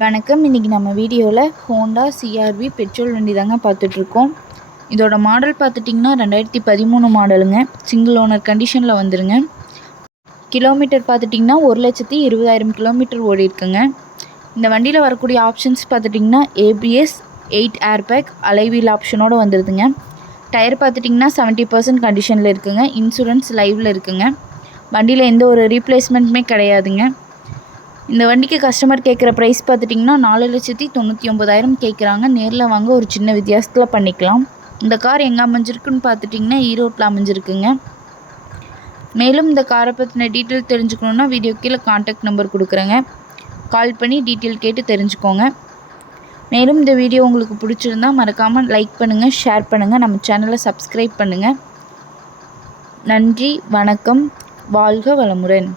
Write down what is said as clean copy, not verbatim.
வணக்கம். இன்றைக்கி நம்ம வீடியோவில் ஹோண்டா CR-V பெட்ரோல் வண்டி தாங்க பார்த்துட்ருக்கோம். இதோட மாடல் பார்த்துட்டிங்கன்னா 2013 மாடலுங்க. சிங்கிள் ஓனர் கண்டிஷனில் வந்துருங்க. கிலோமீட்டர் பார்த்துட்டிங்கன்னா 1,20,000 கிலோமீட்டர் ஓடி இருக்குங்க. இந்த வண்டியில் வரக்கூடிய ஆப்ஷன்ஸ் பார்த்துட்டிங்கன்னா ABS, 8 ஏர்பேக், அலைவீல் ஆப்ஷனோடு வந்துடுதுங்க. டயர் பார்த்துட்டிங்கன்னா 70% கண்டிஷனில் இருக்குங்க. இன்சூரன்ஸ் லைவில் இருக்குங்க. வண்டியில் எந்த ஒரு ரீப்ளேஸ்மெண்ட்டுமே கிடையாதுங்க. இந்த வண்டிக்கு கஸ்டமர் கேட்குற ப்ரைஸ் பார்த்துட்டிங்கன்னா 4,99,000 கேட்குறாங்க. நேரில் வாங்க ஒரு சின்ன வித்தியாசத்தில் பண்ணிக்கலாம். இந்த கார் எங்கே அமைஞ்சிருக்குன்னு பார்த்துட்டிங்கன்னா ஈரோட்டில் அமைஞ்சிருக்குங்க. மேலும் இந்த காரை பற்றின டீட்டெயில் தெரிஞ்சுக்கணுன்னா வீடியோ கீழே கான்டாக்ட் நம்பர் கொடுக்குறேங்க. கால் பண்ணி டீட்டெயில் கேட்டு தெரிஞ்சுக்கோங்க. மேலும் இந்த வீடியோ உங்களுக்கு பிடிச்சிருந்தா மறக்காமல் லைக் பண்ணுங்கள், ஷேர் பண்ணுங்கள், நம்ம சேனலை சப்ஸ்கிரைப் பண்ணுங்கள். நன்றி, வணக்கம், வாழ்க வளமுடன்.